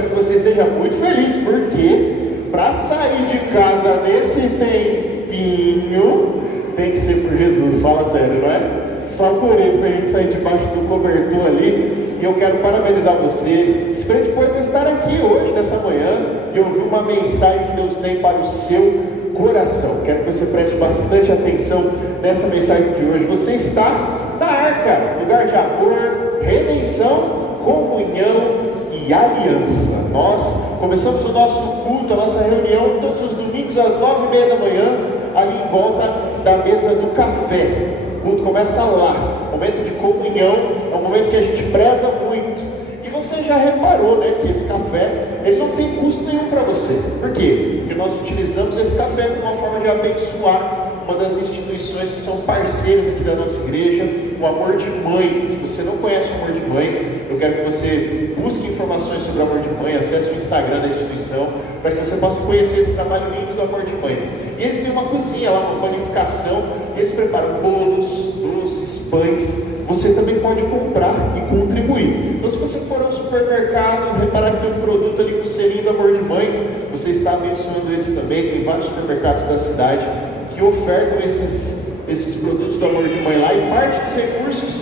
espero que você esteja muito feliz, porque para sair de casa nesse tempinho, tem que ser por Jesus, fala sério, não é? Só por ele, para a gente sair debaixo do cobertor ali. E eu quero parabenizar você. Espero depois de estar aqui hoje, nessa manhã, e ouvir uma mensagem que Deus tem para o seu coração. Quero que você preste bastante atenção nessa mensagem de hoje. Você está na arca, lugar de amor, redenção, comunhão e aliança. Nós começamos o nosso culto, a nossa reunião, todos os domingos às 9h30 da manhã, ali em volta da mesa do café. O culto começa lá, momento de comunhão, é um momento que a gente preza muito. E você já reparou, né, que esse café, ele não tem custo nenhum para você. Por quê? Porque nós utilizamos esse café como uma forma de abençoar uma das instituições que são parceiras aqui da nossa igreja, o Amor de Mãe. Se você não conhece o Amor de Mãe, eu quero que você busque informações sobre o Amor de Mãe, acesse o Instagram da instituição, para que você possa conhecer esse trabalho lindo do Amor de Mãe. E eles têm uma cozinha lá, uma panificação, eles preparam bolos, doces, pães. Você também pode comprar e contribuir. Então, se você for ao supermercado, reparar que tem um produto ali com o selinho do Amor de Mãe, você está abençoando eles também. Tem vários supermercados da cidade que ofertam esses produtos do Amor de Mãe lá, e parte dos recursos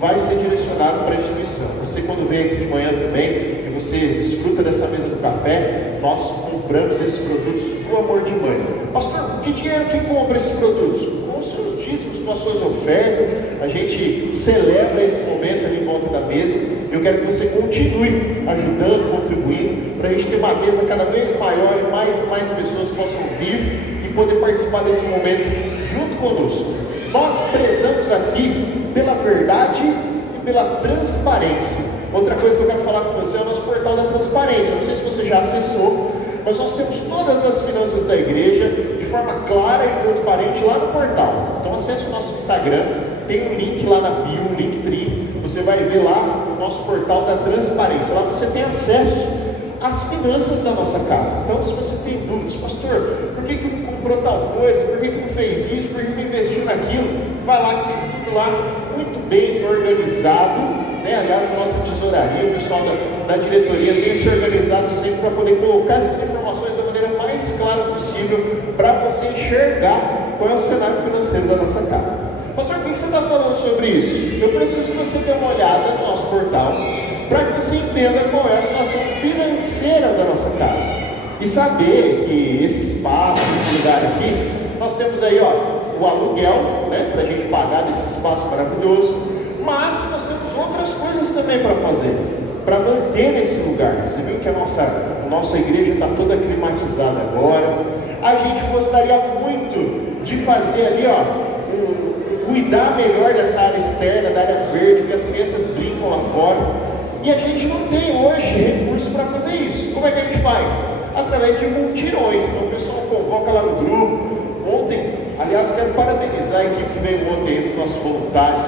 vai ser direcionado para a instituição. Você, quando vem aqui de manhã também, e você desfruta dessa mesa do café, nós compramos esses produtos do Amor de Mãe. Pastor, que dinheiro que compra esses produtos? Com os seus dízimos, com as suas ofertas. A gente celebra esse momento ali em volta da mesa. Eu quero que você continue ajudando, contribuindo, para a gente ter uma mesa cada vez maior e mais pessoas possam vir e poder participar desse momento junto conosco. Nós prezamos aqui pela verdade e pela transparência. Outra coisa que eu quero falar com você é o nosso portal da transparência. Não sei se você já acessou, mas nós temos todas as finanças da igreja de forma clara e transparente lá no portal. Então acesse o nosso Instagram, tem um link lá na bio, um Linktree. Você vai ver lá o nosso portal da transparência. Lá você tem acesso às finanças da nossa casa. Então, se você tem dúvidas, pastor, por que não comprou tal coisa? Por que não fez isso? Por que não investiu naquilo? Vai lá, que tem tudo lá muito bem organizado, né? Aliás, a nossa tesouraria, o pessoal da diretoria tem se organizado sempre para poder colocar essas informações da maneira mais clara possível, para você enxergar qual é o cenário financeiro da nossa casa. Pastor, por que você está falando sobre isso? Eu preciso que você dê uma olhada no nosso portal, para que você entenda qual é a situação financeira da nossa casa. E saber que esse espaço, esse lugar aqui, nós temos aí, o aluguel, né, para a gente pagar desse espaço maravilhoso, mas nós temos outras coisas também para fazer, para manter esse lugar. Você viu que a nossa igreja está toda climatizada agora. A gente gostaria muito de fazer ali, cuidar melhor dessa área externa, da área verde, que as crianças brincam lá fora. E a gente não tem hoje recursos para fazer isso. Como é que a gente faz? Através de multirões. Então o pessoal convoca lá no grupo. Ontem, aliás, quero parabenizar a equipe que veio ontem, os nossos voluntários.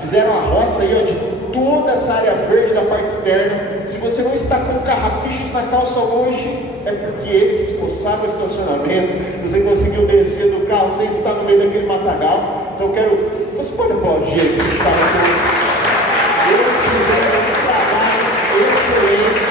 Fizeram a roça aí, de toda essa área verde da parte externa. Se você não está com carrapichos na calça hoje, é porque eles se esforçaram no estacionamento. Você conseguiu descer do carro sem estar no meio daquele matagal. Então eu quero... Você pode aplaudir aqui que está aqui. Eles fizeram um trabalho excelente.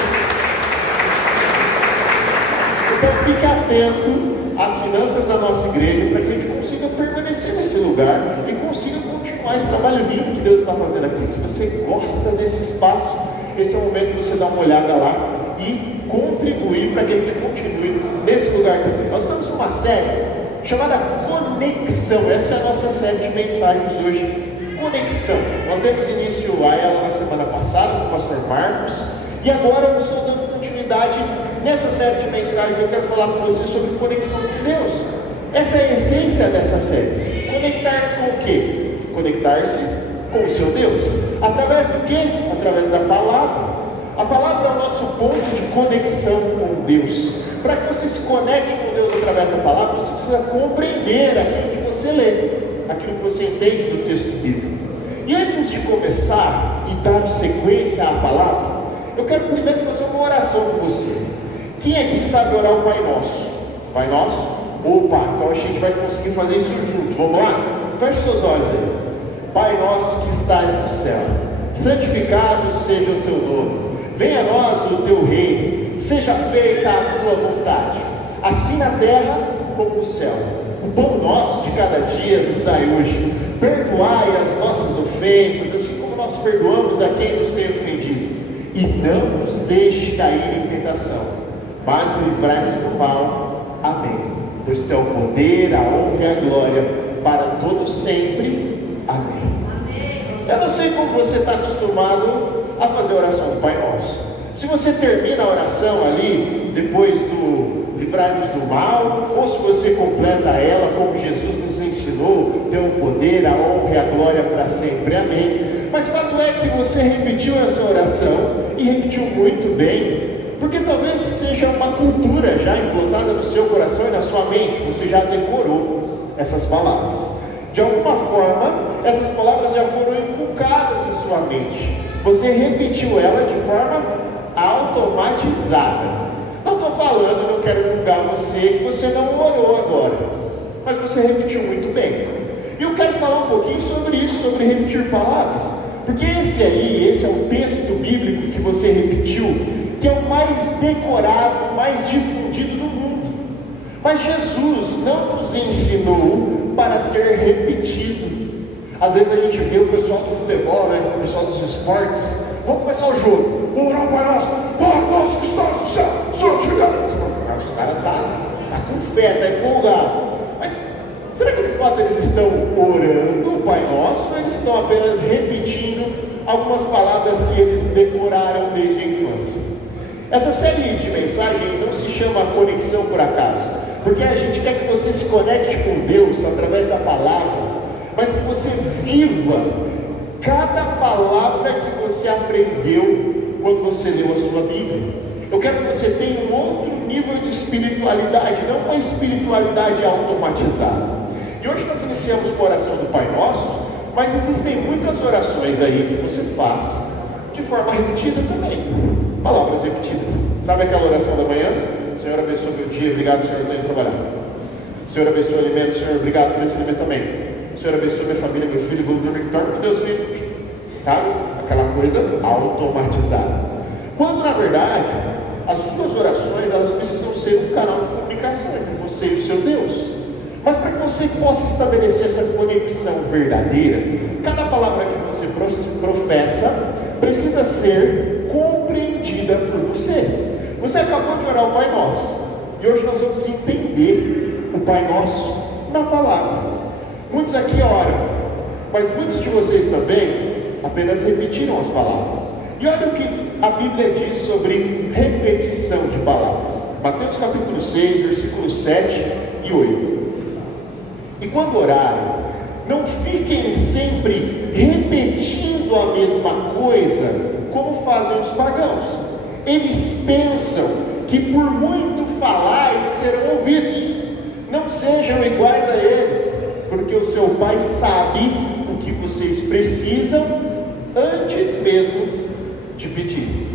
Então fique atento às finanças da nossa igreja, para que a gente consiga permanecer nesse lugar e consiga continuar esse trabalho lindo que Deus está fazendo aqui. Se você gosta desse espaço, esse é o momento de você dar uma olhada lá e contribuir para que a gente continue nesse lugar também. Nós estamos numa série chamada Conexão. Essa é a nossa série de mensagens hoje. Conexão. Nós demos início a ela na semana passada com o pastor Marcos, e agora eu estou dando continuidade nessa série de mensagens. Eu quero falar com você sobre conexão com Deus. Essa é a essência dessa série. Conectar-se com o quê? Conectar-se com o seu Deus. Através do quê? Através da palavra. A palavra é o nosso ponto de conexão com Deus. Para que você se conecte com Deus através da palavra, você precisa compreender aquilo que você lê, aquilo que você entende do texto bíblico. E antes de começar e dar sequência à palavra, eu quero primeiro fazer uma oração com você. Quem aqui sabe orar o Pai Nosso? Pai Nosso? Opa, então a gente vai conseguir fazer isso junto. Vamos lá? Feche seus olhos aí. Pai Nosso que estás no céu, santificado seja o teu nome. Venha a nós o teu reino. seja feita a tua vontade, assim na terra como no céu. O pão nosso de cada dia nos dai hoje. Perdoai as nossas ofensas, assim como nós perdoamos a quem nos tem ofendido. E não nos deixe cair em tentação, mas livrai-nos do mal. Amém. Pois teu poder, a honra e a glória para todos sempre. Amém. Eu não sei como você está acostumado a fazer a oração do Pai Nosso. Se você termina a oração ali, depois do livrai-nos do mal, ou se você completa ela como Jesus nos ensinou, teu poder, a honra e a glória para sempre. Amém. Mas fato é que você repetiu essa oração e repetiu muito bem, porque talvez seja uma cultura já implantada no seu coração e na sua mente. Você já decorou essas palavras. De alguma forma, essas palavras já foram inculcadas em sua mente. Você repetiu ela de forma automatizada. Não estou falando, não quero julgar você, que você não orou agora, mas você repetiu muito bem. E eu quero falar um pouquinho sobre isso, sobre repetir palavras, porque esse é o texto bíblico que você repetiu, que é o mais decorado, o mais difundido do mundo. Mas Jesus não nos ensinou para ser repetido. Às vezes a gente vê o pessoal do futebol, né, o pessoal dos esportes, vamos começar o jogo, vamos orar o Pai Nosso, Pai Nosso que estás no céu, os caras tá com fé, está empolgado. Mas será que de fato eles estão orando o Pai Nosso, ou eles estão apenas repetindo algumas palavras que eles decoraram desde a infância? Essa série de mensagem não se chama Conexão por Acaso, porque a gente quer que você se conecte com Deus através da palavra, mas que você viva cada palavra que você aprendeu quando você leu a sua Bíblia. Eu quero que você tenha um outro nível de espiritualidade, não uma espiritualidade automatizada. E hoje nós iniciamos com a oração do Pai Nosso, mas existem muitas orações aí que você faz de forma repetida também. Palavras repetidas. Sabe aquela oração da manhã? Senhor, abençoe meu dia, obrigado, Senhor, estou indo trabalhar. Senhor, abençoe o alimento, Senhor, obrigado por esse alimento também. Senhor, abençoe minha família, meu filho, vou dormir com Deus, filho. Sabe? Aquela coisa automatizada. Quando, na verdade, as suas orações, elas precisam ser um canal de comunicação entre você e o seu Deus. Mas para que você possa estabelecer essa conexão verdadeira, cada palavra que você professa precisa ser compreendida por você. Você acabou de orar o Pai Nosso, e hoje nós vamos entender o Pai Nosso na palavra. Muitos aqui oram, mas muitos de vocês também apenas repetiram as palavras. E olha o que a Bíblia diz sobre repetição de palavras. Mateus capítulo 6, versículos 7 e 8. E quando orarem, não fiquem sempre repetindo a mesma coisa, como fazem os pagãos. Eles pensam que por muito falar eles serão ouvidos. Não sejam iguais a eles, porque o seu Pai sabe o que vocês precisam antes mesmo de pedir.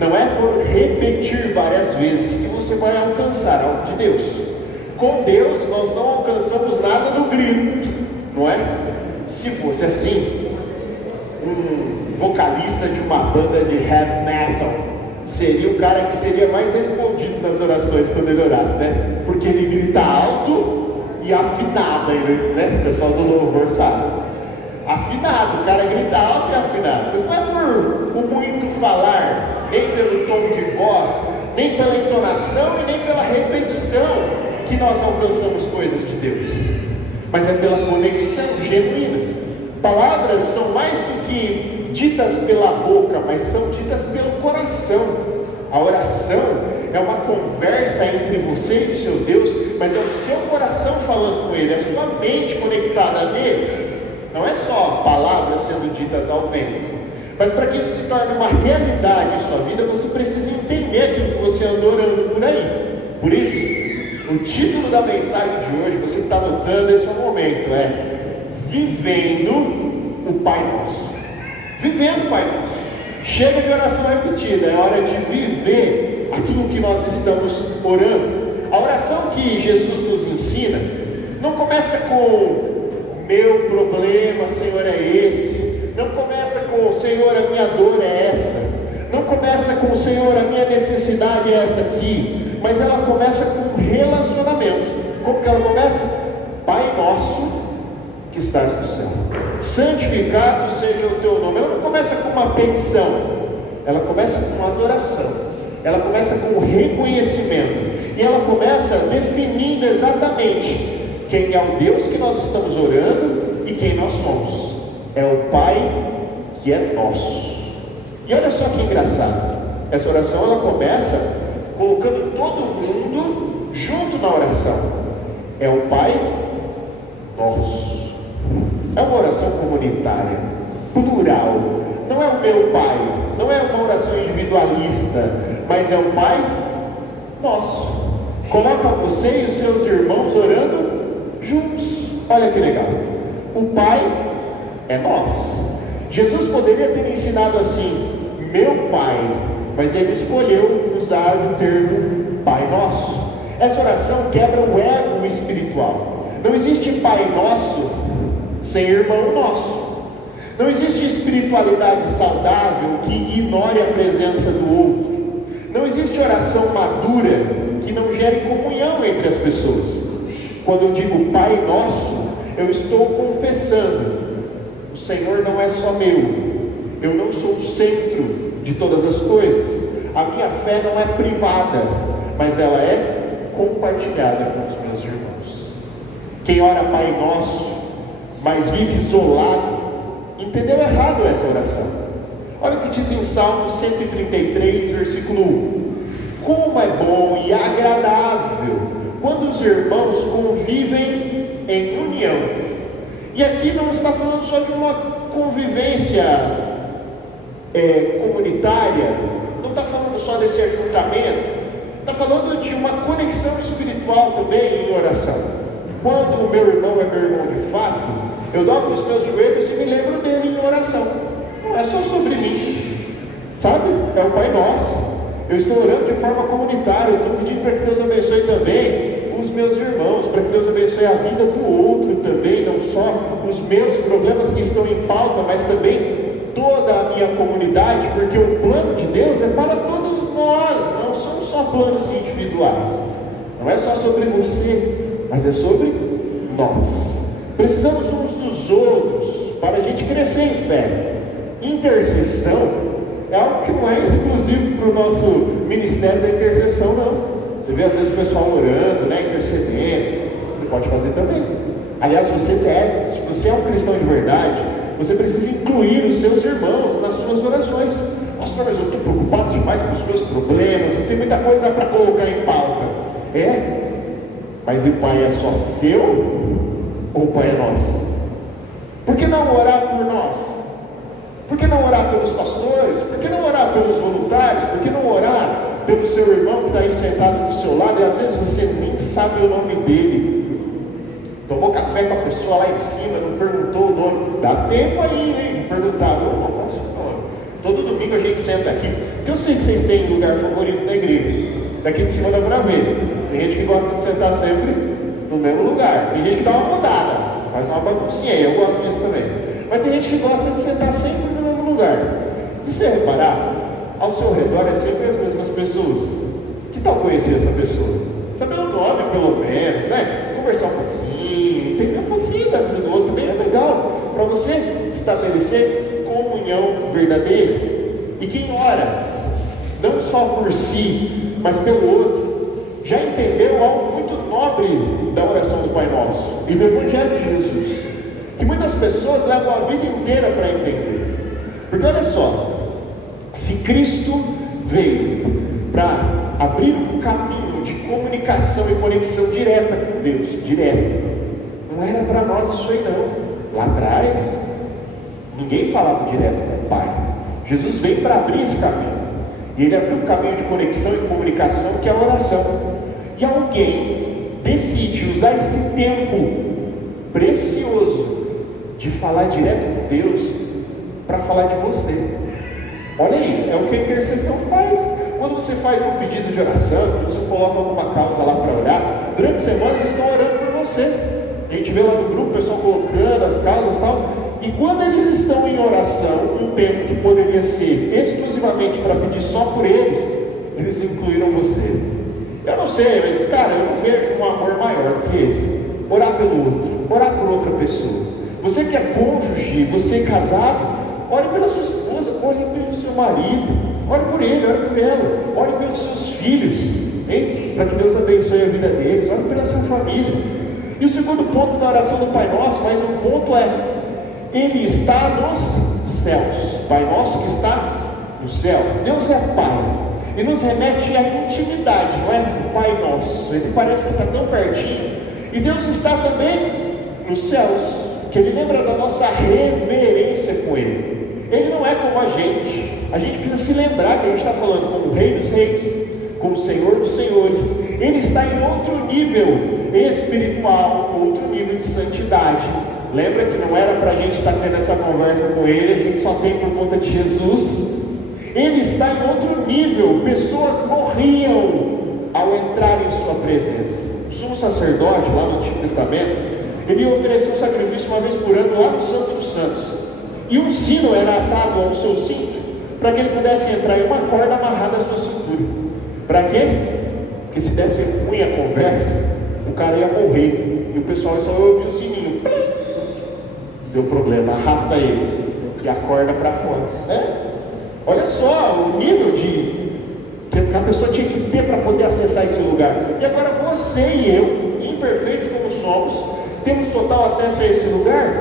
Não é por repetir várias vezes que você vai alcançar algo de Deus. Com Deus nós não alcançamos nada no grito, não é? Se fosse assim, um vocalista de uma banda de heavy metal seria o cara que seria mais respondido nas orações quando ele orasse, né? Porque ele grita alto e afinado ainda, né? O pessoal do louvor sabe. Afinado, o cara grita alto e afinado. Mas não é por o muito falar, nem pelo tom de voz, nem pela entonação e nem pela repetição que nós alcançamos coisas de Deus, mas é pela conexão genuína. Palavras são mais do que ditas pela boca, mas são ditas pelo coração. A oração é uma conversa entre você e o seu Deus, mas é o seu coração falando com Ele, é a sua mente conectada nele. Não é só palavras sendo ditas ao vento, mas para que isso se torne uma realidade em sua vida, você precisa entender aquilo que você anda orando por aí. Por isso, o título da mensagem de hoje, você que está anotando, esse é o momento, é Vivendo o Pai Nosso. Vivendo o Pai Nosso. Chega de oração repetida, é hora de viver aquilo que nós estamos orando. A oração que Jesus nos ensina não começa com meu problema, Senhor, é esse. Não começa com Senhor, a minha dor é essa. Não começa com o Senhor, a minha necessidade é essa aqui, mas ela começa com um relacionamento. Como que ela começa? Pai nosso que estás no céu, santificado seja o teu nome. Ela não começa com uma petição, ela começa com uma adoração, ela começa com um reconhecimento, e ela começa definindo exatamente quem é o Deus que nós estamos orando e quem nós somos. É o Pai que é nosso. E olha só que engraçado, essa oração ela começa colocando todo mundo junto na oração. É o Pai nosso. É uma oração comunitária, plural. Não é o meu Pai, não é uma oração individualista, mas é o Pai nosso. Coloca você e os seus irmãos orando juntos. Olha que legal. O Pai é nosso. Jesus poderia ter ensinado assim, meu Pai, mas ele escolheu usar o termo Pai Nosso. Essa oração quebra o ego espiritual. Não existe Pai Nosso sem irmão nosso. Não existe espiritualidade saudável que ignore a presença do outro. Não existe oração madura que não gere comunhão entre as pessoas. Quando eu digo Pai Nosso, eu estou confessando: o Senhor não é só meu. Eu não sou o centro de todas as coisas. A minha fé não é privada, mas ela é compartilhada com os meus irmãos. Quem ora Pai Nosso, mas vive isolado, entendeu errado essa oração. Olha o que diz em Salmo 133, versículo 1: como é bom e agradável quando os irmãos convivem em união. E aqui não está falando só de uma convivência comunitária, não está falando só desse ajuntamento, está falando de uma conexão espiritual também em oração. Quando o meu irmão é meu irmão de fato, eu dobro os meus joelhos e me lembro dele em oração. Não é só sobre mim, sabe? É o Pai Nosso. Eu estou orando de forma comunitária, eu estou pedindo para que Deus abençoe também os meus irmãos, para que Deus abençoe a vida do outro também, não só os meus problemas que estão em pauta, mas também toda a minha comunidade, porque o plano de Deus é para todos nós, não são só planos individuais. Não é só sobre você, mas é sobre nós. Precisamos uns dos outros para a gente crescer em fé. Intercessão é algo que não é exclusivo para o nosso ministério da intercessão, não. Você vê às vezes o pessoal orando, intercedendo, você pode fazer também. Aliás, você deve, se você é um cristão de verdade, você precisa incluir os seus irmãos nas suas orações. Pastor, mas eu estou preocupado demais com os meus problemas, eu tenho muita coisa para colocar em pauta. Mas o Pai é só seu ou o Pai é nosso? Por que não orar por nós? Por que não orar pelos pastores? Por que não orar pelos voluntários? Por que não orar pelo seu irmão que está aí sentado do seu lado e às vezes você nem sabe o nome dele? Tomou café com a pessoa lá em cima, não perguntou o nome. Dá tempo aí, de perguntar. Todo domingo a gente senta aqui. Eu sei que vocês têm lugar favorito na igreja. Daqui de cima dá para ver. Tem gente que gosta de sentar sempre no mesmo lugar. Tem gente que dá uma mudada, faz uma baguncinha aí, eu gosto disso também. Mas tem gente que gosta de sentar sempre no mesmo lugar. E se reparar, ao seu redor é sempre as mesmas pessoas. Que tal conhecer essa pessoa? Saber o nome pelo menos, Conversar um pouquinho, entender um pouquinho da vida do outro, também é legal, para você estabelecer comunhão verdadeira. E quem ora, não só por si, mas pelo outro, já entendeu algo muito nobre da oração do Pai Nosso e do Evangelho de Jesus, que muitas pessoas levam a vida inteira para entender. Porque olha só, se Cristo veio para abrir um caminho de comunicação e conexão direta com Deus, não era para nós isso aí não. Lá atrás, ninguém falava direto com o Pai. Jesus veio para abrir esse caminho, e Ele abriu um caminho de conexão e comunicação, que é a oração. E alguém decide usar esse tempo precioso de falar direto com Deus para falar de você. Olha aí, é o que a intercessão faz. Quando você faz um pedido de oração, quando você coloca alguma causa lá para orar, durante a semana eles estão orando por você. A gente vê lá no grupo o pessoal colocando as causas e tal. E quando eles estão em oração, um tempo que poderia ser exclusivamente para pedir só por eles incluíram você. Eu não sei, mas cara, eu não vejo um amor maior que esse. Orar pelo outro, orar por outra pessoa. Você que é cônjuge, você casado, ore pela sua esposa, ore pelo seu marido, ore por ele, ore por ela, ore pelos seus filhos, hein? Para que Deus abençoe a vida deles, ore pela sua família. E o segundo ponto da oração do Pai Nosso, mais um ponto é: Ele está nos céus. Pai Nosso que está no céu. Deus é Pai. E nos remete à intimidade, não é? O Pai Nosso. Ele parece que está tão pertinho. E Deus está também nos céus, que Ele lembra da nossa reverência com Ele. Ele não é como a gente precisa se lembrar que a gente está falando como o Rei dos Reis, como o Senhor dos Senhores. Ele está em outro nível espiritual, outro nível de santidade. Lembra que não era para a gente estar tendo essa conversa com Ele, a gente só tem por conta de Jesus. Ele está em outro nível. Pessoas morriam ao entrar em sua presença. O sumo sacerdote, lá no Antigo Testamento, ele ia oferecer um sacrifício uma vez por ano lá no Santo dos Santos. E um sino era atado ao seu cinto para que ele pudesse entrar em uma corda amarrada à sua cintura. Para quê? Porque se desse ruim a conversa, o cara ia morrer. E o pessoal só ia ouvir o sininho. Deu problema, arrasta ele. E a corda para fora. Olha só o nível que a pessoa tinha que ter para poder acessar esse lugar. E agora você e eu, imperfeitos como somos, temos total acesso a esse lugar.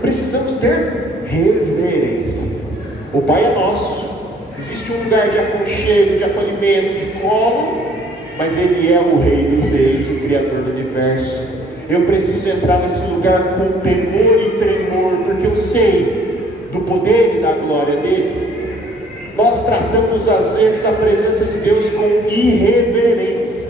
Precisamos ter reverência. O Pai é nosso. Existe um lugar de aconchego, de acolhimento, de colo, mas Ele é o Rei dos Reis, o Criador do Universo. Eu preciso entrar nesse lugar com temor e tremor, porque eu sei do poder e da glória dEle. Nós tratamos às vezes a presença de Deus com irreverência.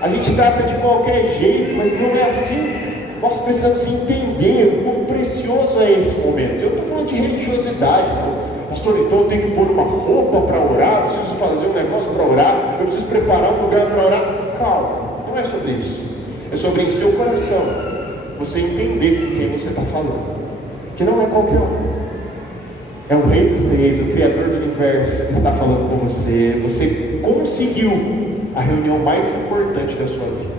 A gente trata de qualquer jeito, mas não é assim. Nós precisamos entender o quão precioso é esse momento. Eu não estou falando de religiosidade, não. Pastor, então eu tenho que pôr uma roupa para orar, eu preciso fazer um negócio para orar, eu preciso preparar um lugar para orar. Calma, não é sobre isso. É sobre em seu coração você entender com quem você está falando, que não é qualquer um. É o Rei dos Reis, o Criador do Universo que está falando com você. Você conseguiu a reunião mais importante da sua vida.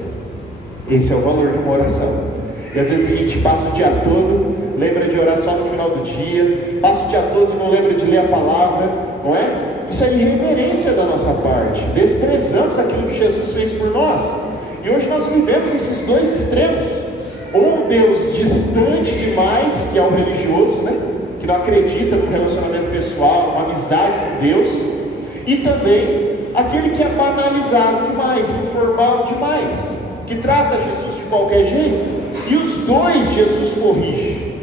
Esse é o valor de uma oração. E às vezes a gente passa o dia todo, lembra de orar só no final do dia, passa o dia todo e não lembra de ler a palavra, não é? Isso é irreverência da nossa parte. Desprezamos aquilo que Jesus fez por nós. E hoje nós vivemos esses dois extremos. Ou um Deus distante demais, que é o religioso, né? Que não acredita no relacionamento pessoal, uma amizade com Deus, e também aquele que é banalizado demais, informal demais, que trata Jesus de qualquer jeito. E os dois Jesus corrige.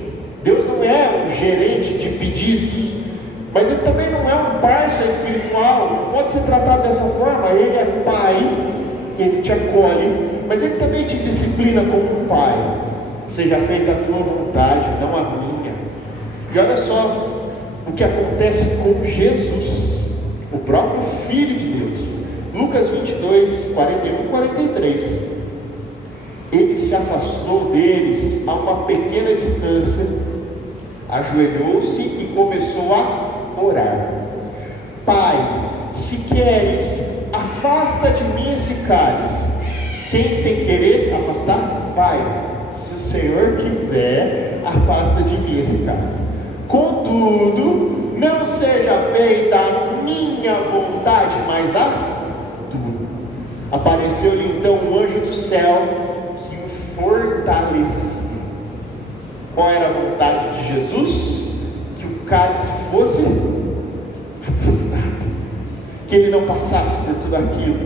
Deus não é um gerente de pedidos, mas Ele também não é um parça espiritual, não pode ser tratado dessa forma. Ele é Pai, Ele te acolhe, mas Ele também te disciplina como um Pai. Seja feita a tua vontade, não a minha. E olha só o que acontece com Jesus, o próprio Filho de Deus. Lucas 22, 41 e 43. Ele se afastou deles a uma pequena distância, ajoelhou-se e começou a orar. Pai, se queres, afasta de mim esse cálice. Quem que tem que querer afastar? Pai, se o Senhor quiser, afasta de mim esse cálice. Contudo, não seja feita a minha vontade, mas a tua. Apareceu-lhe então um anjo do céu que o fortalecia. Qual era a vontade de Jesus? Que o cálice fosse afastado, que ele não passasse por tudo aquilo,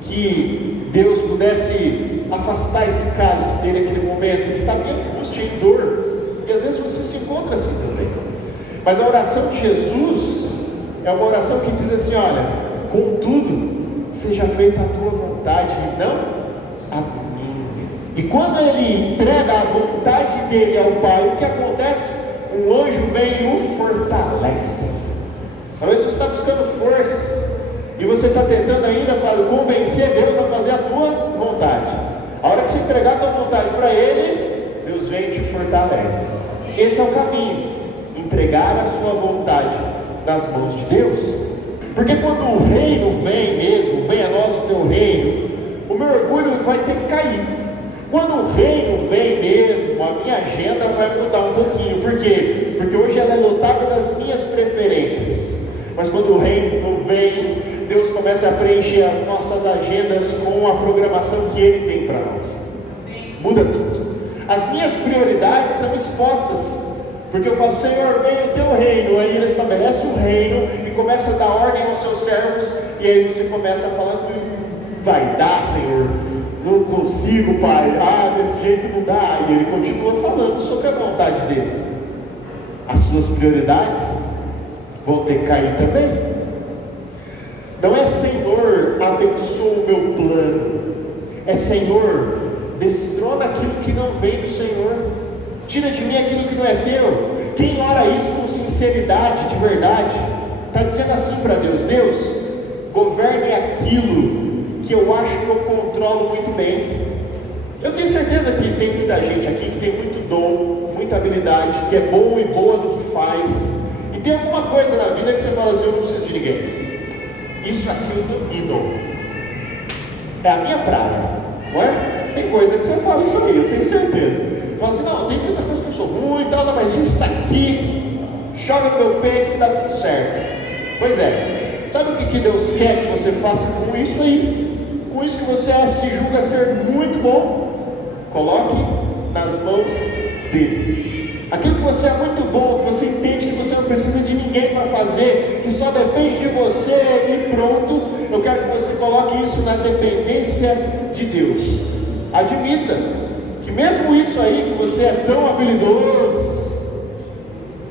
que Deus pudesse afastar esse cálice dele naquele momento. Ele estava em angústia, em dor. E às vezes você se encontra assim também. Mas a oração de Jesus é uma oração que diz assim: olha, contudo, seja feita a tua vontade e não a minha. E quando ele entrega a vontade dele ao Pai, o que acontece? Um anjo vem e o fortalece. Talvez você está buscando forças e você está tentando ainda convencer Deus a fazer a tua vontade. A hora que você entregar a tua vontade para Ele, Deus vem e te fortalece. Esse é o caminho. entregar a sua vontade nas mãos de Deus. Porque quando o reino vem mesmo, vem a nós o teu reino, o meu orgulho vai ter que cair. Quando o reino vem mesmo, a minha agenda vai mudar um pouquinho. Por quê? Porque hoje ela é lotada das minhas preferências. Mas quando o reino vem, Deus começa a preencher as nossas agendas com a programação que Ele tem para nós. Muda tudo. As minhas prioridades são expostas. Porque eu falo, Senhor, vem o teu reino. Aí Ele estabelece o reino e começa a dar ordem aos seus servos. E aí você começa a falar, vai dar, Senhor. Não consigo, Pai. Desse jeito não dá. E Ele continua falando sobre a vontade dEle. As suas prioridades vão ter que cair também. Não é Senhor, abençoa o meu plano. É Senhor, destrona aquilo que não vem do Senhor. Tira de mim aquilo que não é teu. Quem ora isso com sinceridade, de verdade, está dizendo assim para Deus: Deus, governe aquilo que eu acho que eu controlo muito bem. Eu tenho certeza que tem muita gente aqui que tem muito dom, muita habilidade, que é bom e boa no que faz. E tem alguma coisa na vida que você fala assim: eu não preciso de ninguém. Isso aqui eu domino. É a minha praia, não é? Tem coisa que você fala isso aí, eu tenho certeza. Fala assim, não, tem muita coisa que eu sou ruim e tal, mas isso aqui, joga no meu peito e dá tudo certo. Pois é, sabe o que Deus quer que você faça com isso aí? Com isso que você se julga ser muito bom, coloque nas mãos dele. Aquilo que você é muito bom, que você entende que você não precisa de ninguém para fazer, que só depende de você e pronto, eu quero que você coloque isso na dependência de Deus. Admita que mesmo isso aí que você é tão habilidoso,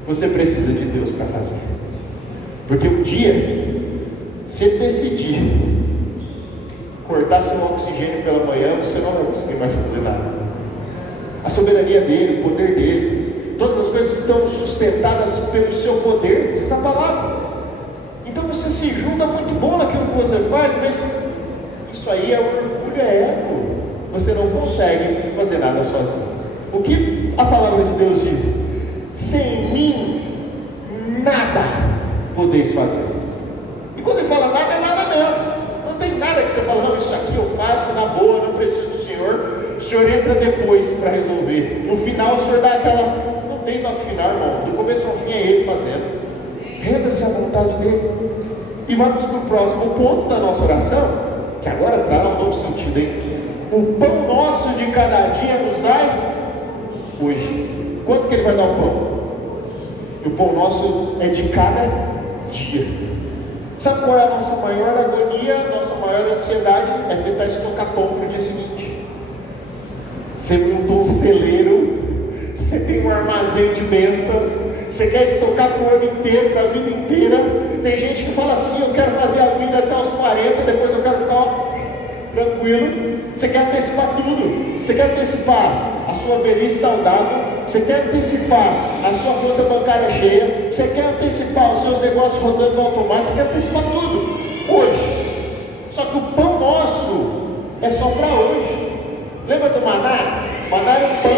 você precisa de Deus para fazer. Porque um dia, se Ele decidir cortar seu oxigênio pela manhã, você não vai conseguir mais fazer nada. A soberania dele, o poder dele, todas as coisas estão sustentadas pelo seu poder, diz a palavra. Então você se julga muito bom naquilo que você faz, mas isso aí é orgulho, é ego. Você não consegue fazer nada sozinho. O que a palavra de Deus diz? Sem mim, nada podeis fazer. E quando Ele fala nada, é nada mesmo. Não tem nada que você fala, não, isso aqui eu faço na boa, não preciso do Senhor. O Senhor entra depois para resolver. No final o Senhor dá aquela... Não tem toque final, irmão. Do começo ao fim é Ele fazendo. Renda-se à vontade dEle. E vamos para o próximo ponto da nossa oração, que agora trará um novo sentido, hein? O pão nosso de cada dia nos dai hoje. Quanto que Ele vai dar o pão? E o pão nosso é de cada dia. Sabe qual é a nossa maior agonia, nossa maior ansiedade? É tentar estocar pão para o dia seguinte. Você montou um celeiro, você tem um armazém de bênção, você quer estocar para o ano inteiro, para a vida inteira. Tem gente que fala assim, eu quero fazer a vida até os 40, depois eu quero ficar tranquilo. Você quer antecipar tudo. Você quer antecipar a sua velhice saudável. Você quer antecipar a sua conta bancária cheia. Você quer antecipar os seus negócios rodando no automático. Você quer antecipar tudo hoje. Só que o pão nosso é só para hoje. Lembra do maná? O maná era um pão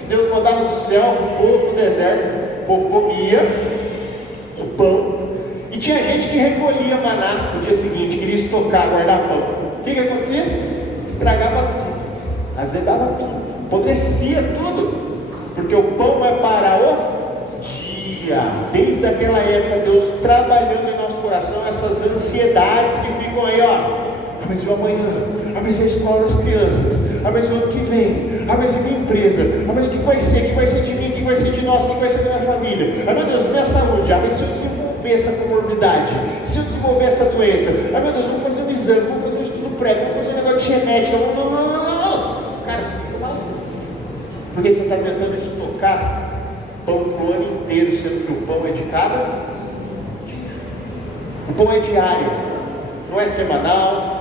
que Deus mandava do céu para o povo no deserto. O povo comia o pão. E tinha gente que recolhia maná no dia seguinte, queria estocar, guardar pão. O que acontecia? Estragava tudo, azedava tudo, apodrecia tudo. Porque o pão é para o dia. Desde aquela época, Deus trabalhando em nosso coração essas ansiedades que ficam aí, ó. Mas o amanhã, mas a escola das crianças, mas o ano que vem, mas a minha empresa, mas o que vai ser de mim, o que vai ser de nós, o que vai ser da minha família, meu Deus, minha saúde, mas se eu desenvolver essa comorbidade, se eu desenvolver essa doença, meu Deus, vou fazer um exame, vou fazer um estudo prévio, vou fazer um negócio de genética, não. Cara, você fica maluco, porque você está tentando estocar pão para o ano inteiro, sendo que o pão é de cada dia. O pão é diário, não é semanal,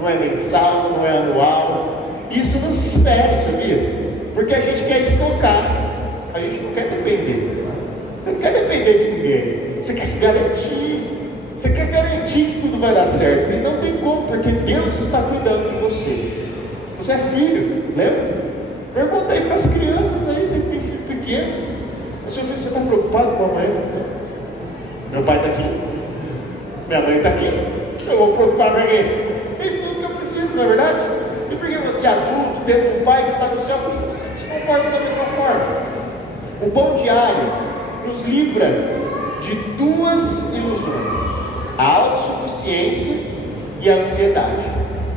não é mensal, não é anual. Isso não se espera, sabia? Porque a gente quer estocar, a gente não quer depender. Você não quer depender de ninguém, você quer se garantir, você quer garantir que tudo vai dar certo. E não tem como, porque Deus está cuidando de você. Você é filho, lembra? Pergunta aí para as crianças aí, você que tem filho pequeno. Mas seu filho, você está preocupado com a mãe? Meu pai está aqui, minha mãe está aqui, eu vou preocupar com quem? Tem tudo que eu preciso, não é verdade? E por que você é adulto, tendo um pai que está no céu, por que você se comporta da mesma forma? O pão diário nos livra de duas ilusões: a autossuficiência e a ansiedade.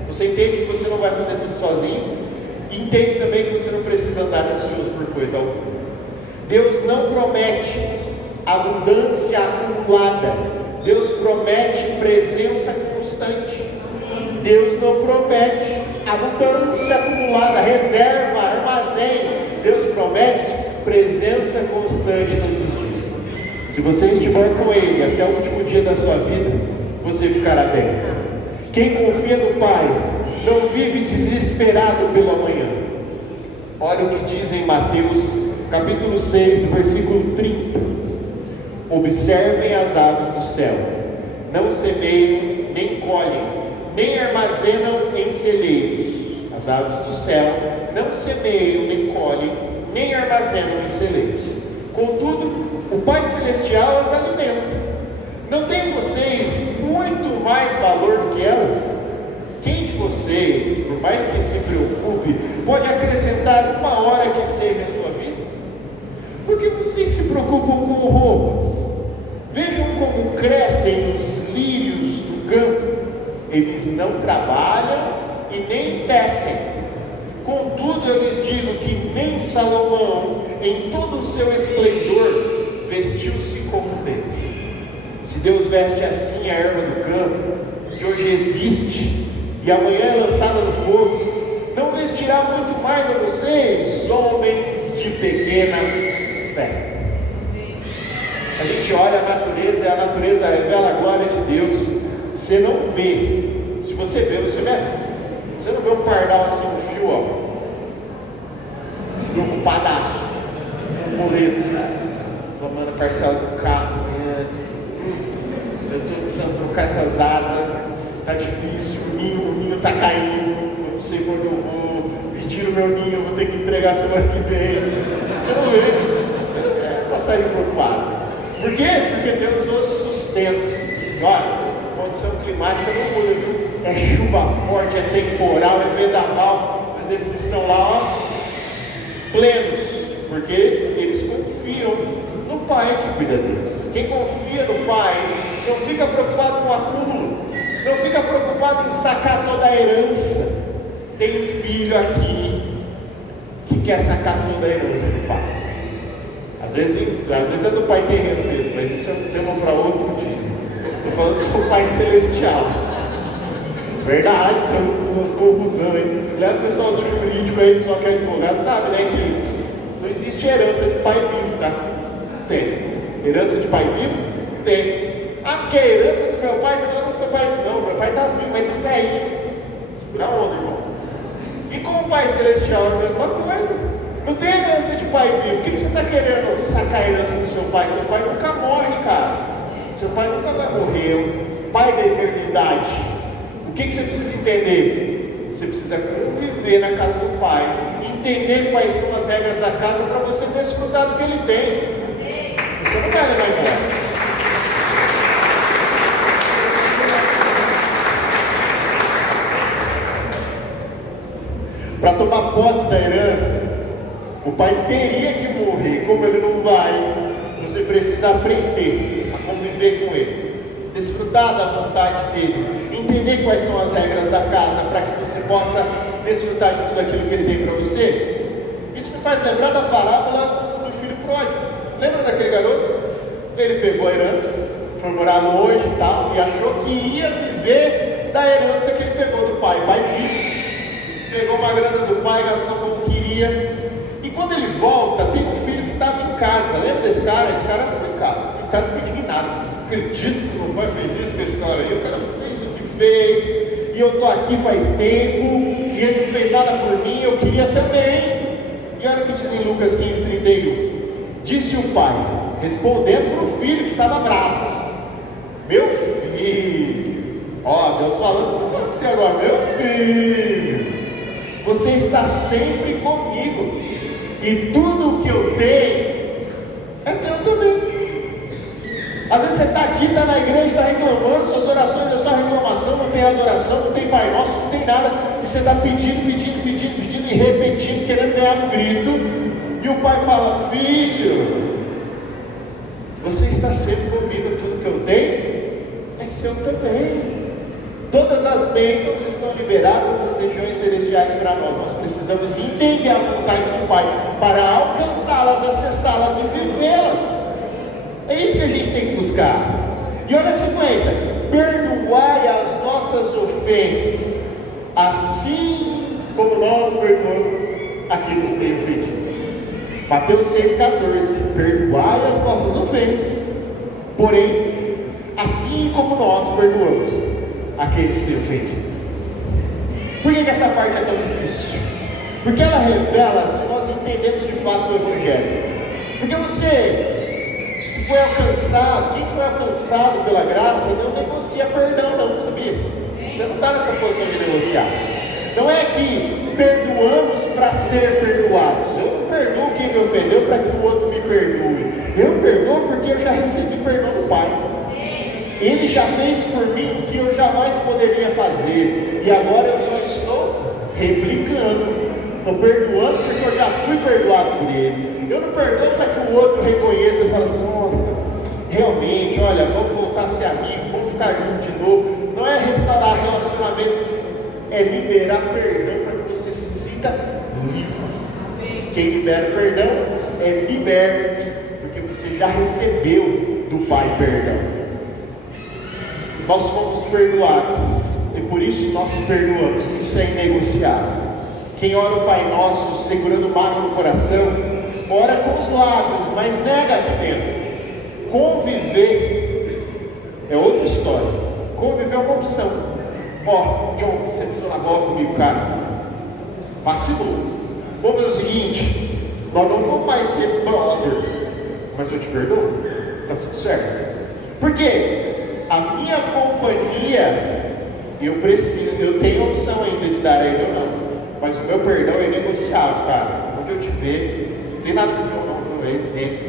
Você entende que você não vai fazer tudo sozinho, e entende também que você não precisa andar ansioso por coisa alguma. Deus não promete abundância acumulada, Deus promete presença constante. Deus não promete abundância acumulada, reserva, armazém. Deus promete presença constante todos os dias. Se você estiver com Ele até o último dia da sua vida, você ficará bem. Quem confia no Pai não vive desesperado pelo amanhã. Olha o que diz em Mateus capítulo 6, versículo 30. Observem as aves do céu, não semeiam, nem colhem, nem armazenam em celeiros. As aves do céu não semeiam, nem colhem, nem armazenam em celeiros. Contudo, o Pai Celestial as alimenta. Não tem vocês muito mais valor do que elas? Quem de vocês, por mais que se preocupe, pode acrescentar uma hora que seja a sua vida? Por que vocês se preocupam com roupas? Vejam como crescem os lírios do campo. Eles não trabalham e nem tecem. Contudo, eu lhes digo que nem Salomão, em todo o seu esplendor, vestiu-se como um deles. Se Deus veste assim a erva do campo, que hoje existe e amanhã é lançada no fogo, não vestirá muito mais a vocês, homens de pequena fé. A gente olha a natureza e a natureza revela a glória de Deus. Você não vê. Se você vê, você me avisa. Você não vê um pardal assim no fio, ó, preocupadaço, um boleto, tomando a parcela do carro. Eu estou precisando trocar essas asas, tá difícil, o ninho está caindo, eu não sei quando eu vou pedir o meu ninho, eu vou ter que entregar semana que vem. Você não vê, para sair preocupado. Por quê? Porque Deus os sustenta. Olha, condição climática não muda, viu? É chuva forte, é temporal, é vendaval, mas eles estão lá, ó, plenos, porque eles confiam no Pai que cuida deles. Quem confia no Pai não fica preocupado com o acúmulo, não fica preocupado em sacar toda a herança. Tem um filho aqui que quer sacar toda a herança do pai. Às vezes é do pai terreno mesmo, mas isso é um tema para outro dia. Estou falando do seu Pai Celestial. Verdade, temos umas confusões. Aliás, o pessoal do jurídico aí, o pessoal que é advogado, sabe, né, que não existe herança de pai vivo, tá? Não tem. Herança de pai vivo? Tem. Ah, porque a herança do meu pai, você fala do seu pai. Não, meu pai está vivo, mas está aí. Segura onda, irmão. E com o Pai Celestial é a mesma coisa. Não tem herança de pai vivo. Por que você está querendo sacar a herança do seu pai? Seu pai nunca morre, cara. Seu pai nunca vai morrer. O Pai da eternidade. O que você precisa entender? Você precisa conviver na casa do Pai, entender quais são as regras da casa para você desfrutar do que Ele tem. Você não vai levar embora. Para tomar posse da herança, o pai teria que morrer. Como ele não vai, você precisa aprender a conviver com ele, desfrutar da vontade dele, entender quais são as regras da casa, para que você possa desfrutar de tudo aquilo que ele tem para você. Isso me faz lembrar da parábola do filho pródigo. Lembra daquele garoto? Ele pegou a herança, foi morar longe e tal, e achou que ia viver da herança que ele pegou do pai. Pai vivo. Pegou uma grana do pai, gastou como queria. E quando ele volta, tem um filho que estava em casa. Lembra desse cara? Esse cara ficou em casa. O cara ficou indignado. Não acredito que o meu pai fez isso com esse cara aí. O cara fez o que fez. E eu estou aqui faz tempo. E ele não fez nada por mim. Eu queria também. E olha o que diz em Lucas 15:31. Disse o pai, respondendo para o filho que estava bravo: meu filho, ó, Deus falando com você agora, meu filho, você está sempre comigo, e tudo o que eu tenho Às vezes você está aqui, está na igreja, está reclamando, suas orações é só reclamação, não tem adoração, não tem Pai Nosso, não tem nada, e você está pedindo e repetindo, querendo ganhar no grito, e o Pai fala: filho, você está sendo comigo, tudo que eu tenho é seu também. Todas as bênçãos estão liberadas nas regiões celestiais para nós. Nós precisamos entender a vontade do Pai para alcançá-las, acessá-las e vivê-las. É isso que a gente tem que buscar. E olha a sequência: perdoai as nossas ofensas, assim como nós perdoamos a quem nos tem ofendido. Mateus 6,14: perdoai as nossas ofensas, porém, assim como nós perdoamos a quem nos tem ofendido. Por que essa parte é tão difícil? Porque ela revela se nós entendemos de fato o Evangelho. Porque você foi alcançado, quem foi alcançado pela graça não negocia perdão, não, sabia? Você não está nessa posição de negociar. Não é que perdoamos para ser perdoados. Eu não perdoo quem me ofendeu para que o outro me perdoe. Eu perdoo porque eu já recebi perdão do Pai. Ele já fez por mim o que eu jamais poderia fazer, e agora eu só estou replicando. Estou perdoando porque eu já fui perdoado por ele. Eu não perdoo para que o outro reconheça e fale assim: nossa, realmente, olha, vamos voltar a ser amigos, vamos ficar juntos de novo. Não é restaurar relacionamento, é liberar perdão para que você se sinta livre. Quem libera perdão é liberto, porque você já recebeu do Pai perdão. Nós fomos perdoados, e por isso nós perdoamos. Isso é inegociável. Quem ora o Pai Nosso segurando mágoa no coração, ora com os lábios, mas nega aqui dentro. Conviver é outra história. Conviver é uma opção. Ó, John, você pisou na bola comigo, cara. Vacilou. Vamos fazer o seguinte: nós não vamos mais ser brother, mas eu te perdoo. Tá tudo certo. Por quê? A minha companhia, eu tenho a opção ainda de dar a ele ou não, mas o meu perdão é negociável, cara. Onde eu te ver, não tem nada de John não, viu? É exemplo.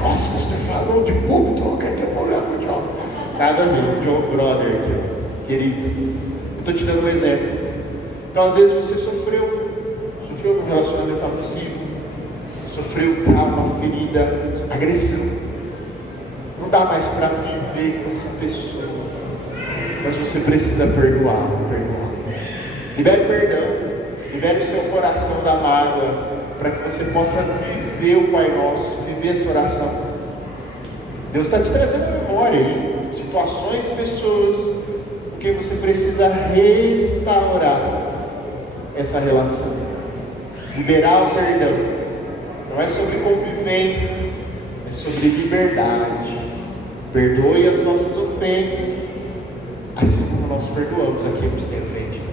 Nossa, você falou de público, quer ter problema com o John? Nada a ver, John brother aqui, querido. Eu estou te dando um exemplo. Então, às vezes você sofreu num relacionamento abusivo, sofreu trauma, ferida, agressão. Não dá mais para viver com essa pessoa, mas você precisa perdoar. Libere perdão, libere o seu coração da mágoa, para que você possa viver o Pai Nosso, viver essa oração. Deus está te trazendo à memória aí situações e pessoas, porque você precisa restaurar essa relação. Liberar o perdão não é sobre convivência, é sobre liberdade. Perdoe as nossas ofensas, assim como nós perdoamos a quem nos tem ofendido.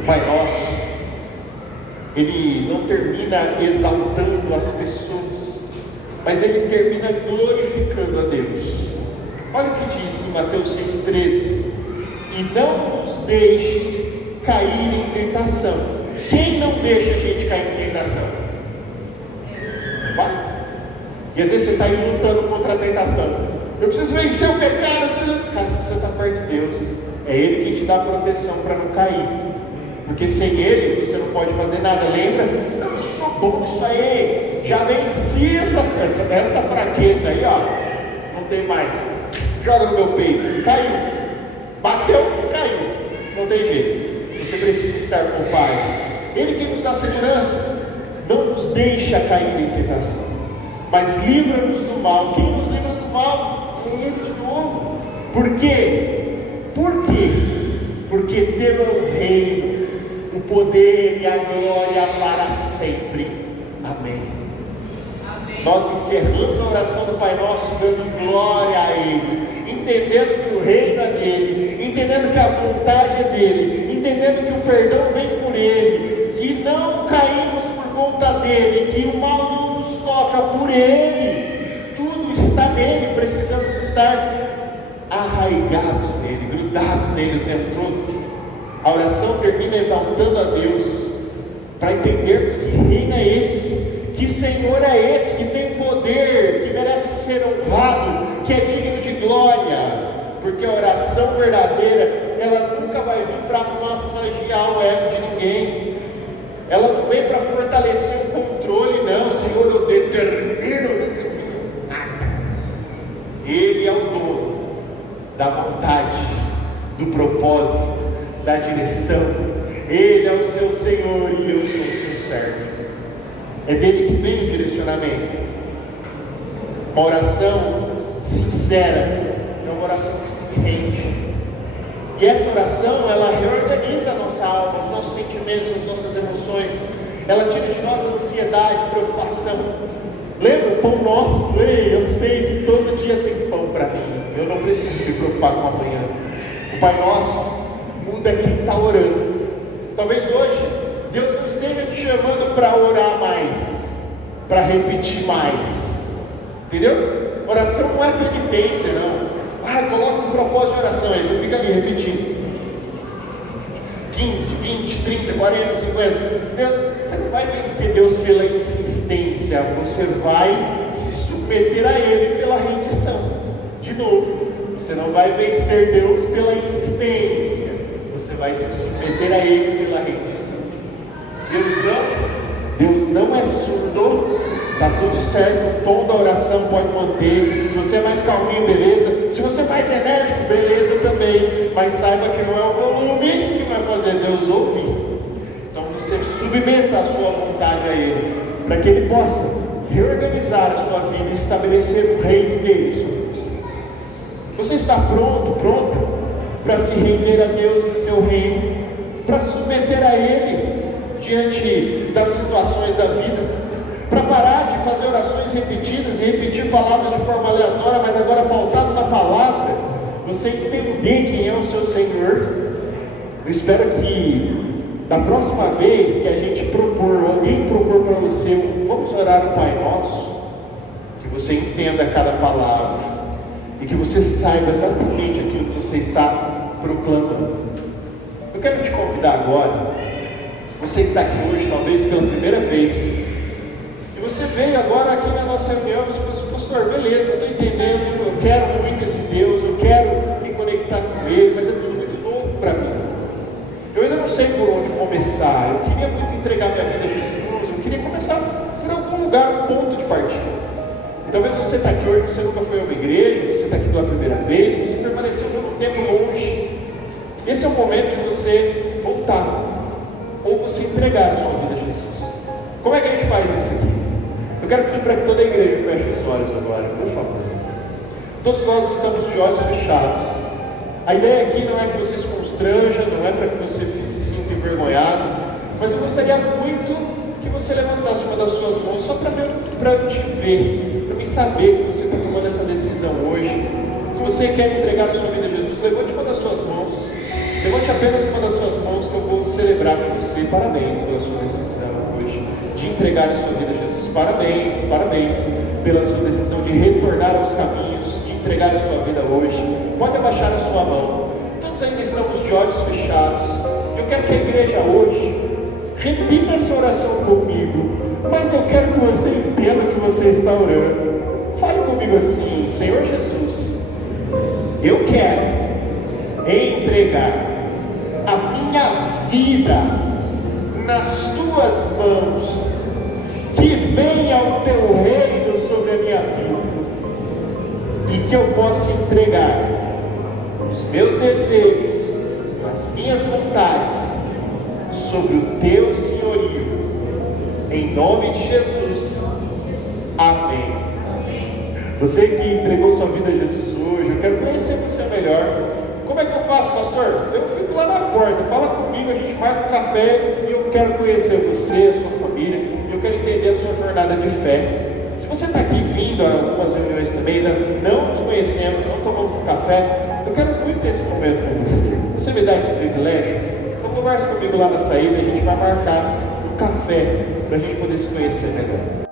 O Pai Nosso, ele não termina exaltando as pessoas, mas ele termina glorificando a Deus. Olha o que diz em Mateus 6,13: e não nos deixe cair em tentação. Quem não deixa a gente cair em tentação? Vai. E às vezes você está aí lutando contra a tentação. Eu preciso vencer o pecado. Cara, se você está perto de Deus, é Ele quem te dá a proteção para não cair. Porque sem Ele você não pode fazer nada. Lembra? Eu sou bom nisso aí. Já venci essa fraqueza aí, ó. Não tem mais. Joga no meu peito. Caiu. Bateu, caiu. Não tem jeito. Você precisa estar com o Pai. Ele quem nos dá segurança. Não nos deixa cair em tentação, mas livra-nos do mal. Quem nos livra do mal? É Ele de novo. Por quê? Porque teu é o reino, o poder e a glória para sempre. Amém. Nós encerramos a oração do Pai Nosso dando glória a Ele, entendendo que o reino é dele, entendendo que a vontade é dele, entendendo que o perdão vem por Ele, que não caímos por conta dele, que o mal não nos toca por Ele. Tudo está nele. Precisamos estar arraigados nele, grudados nele o tempo todo. A oração termina exaltando a Deus, para entendermos que reino é esse, que Senhor é esse, que tem poder, que merece ser honrado, que é digno de glória, porque a oração verdadeira, ela nunca vai vir para massagear o ego de ninguém, ela não vem para fortalecer o controle, não. Senhor, eu determino nada. Ele é o dono da vontade, do propósito, da direção. Ele é o seu Senhor e eu sou o seu servo. É dele que vem o direcionamento. Uma oração sincera é uma oração que se rende. E essa oração, ela reorganiza a nossa alma, os nossos sentimentos, as nossas emoções. Ela tira de nós a ansiedade, preocupação. Lembra o pão nosso? Ei, eu sei que todo dia tem pão para mim. Eu não preciso me preocupar com amanhã. O Pai Nosso muda quem está orando. Talvez hoje Deus não esteja te chamando para orar mais, para repetir mais. Entendeu? Oração não é penitência, não. Coloca um propósito de oração, aí você fica ali repetindo 15, 20, 30, 40, 50. Você não vai vencer Deus pela insistência, você vai se submeter a Ele pela rendição. De novo, você não vai vencer Deus pela insistência, você vai se submeter a Ele pela rendição. Deus não é surdo. Está tudo certo, o tom da oração pode manter. Se você é mais calminho, beleza. Se você é mais enérgico, beleza também. Mas saiba que não é o volume que vai fazer Deus ouvir. Então você submeta a sua vontade a Ele, para que Ele possa reorganizar a sua vida e estabelecer o reino dele sobre você. Você está pronta para se render a Deus no seu reino, para submeter a Ele diante das situações da vida, para parar de fazer orações repetidas e repetir palavras de forma aleatória, mas agora pautado na palavra, você entender quem é o seu Senhor. Eu espero que da próxima vez que a gente alguém propor para você, vamos orar o Pai Nosso, que você entenda cada palavra e que você saiba exatamente aquilo que você está proclamando. Eu quero te convidar agora, você que está aqui hoje, talvez pela primeira vez, e você veio agora aqui na nossa reunião e você falou assim: pastor, beleza, eu estou entendendo, eu quero muito esse Deus, eu quero me conectar com Ele, mas é tudo muito novo para mim. Eu ainda não sei por onde começar, eu queria muito entregar minha vida a Jesus, eu queria começar por algum lugar, um ponto de partida. E talvez você está aqui hoje, você nunca foi a uma igreja, você está aqui pela primeira vez, você permaneceu por um tempo longe. Esse é o momento de você voltar, ou você entregar a sua vida a Jesus. Como é que a gente faz isso aqui? Eu quero pedir para que toda a igreja feche os olhos agora, por favor. Todos nós estamos de olhos fechados. A ideia aqui não é que você se constranja, não é para que você se sinta envergonhado, mas eu gostaria muito que você levantasse uma das suas mãos, só para eu te ver, para mim saber que você está tomando essa decisão hoje. Se você quer entregar a sua vida a Jesus, levante uma das suas mãos. Levante apenas uma das suas mãos, que eu vou celebrar com você. Parabéns pela sua decisão hoje de entregar a sua vida a Jesus. Parabéns, parabéns pela sua decisão de retornar aos caminhos, de entregar a sua vida hoje. Pode abaixar a sua mão. Todos ainda estamos de olhos fechados. Eu quero que a igreja hoje repita essa oração comigo, mas eu quero que você entenda que você está orando. Fale comigo assim: Senhor Jesus, eu quero entregar a minha vida nas tuas mãos, que venha o teu reino sobre a minha vida, e que eu possa entregar os meus desejos, as minhas vontades, sobre o teu senhorio, em nome de Jesus, amém. Você que entregou sua vida a Jesus hoje, eu quero conhecer você melhor. Como é que eu faço, pastor? Eu fico lá na porta, fala comigo, a gente marca um café e eu quero conhecer você, a sua família, e eu quero entender a sua jornada de fé. Se você está aqui vindo a algumas reuniões também, ainda não nos conhecemos, não tomamos um café, eu quero muito ter esse momento com você. Você me dá esse privilégio? Então conversa comigo lá na saída, a gente vai marcar um café para a gente poder se conhecer melhor.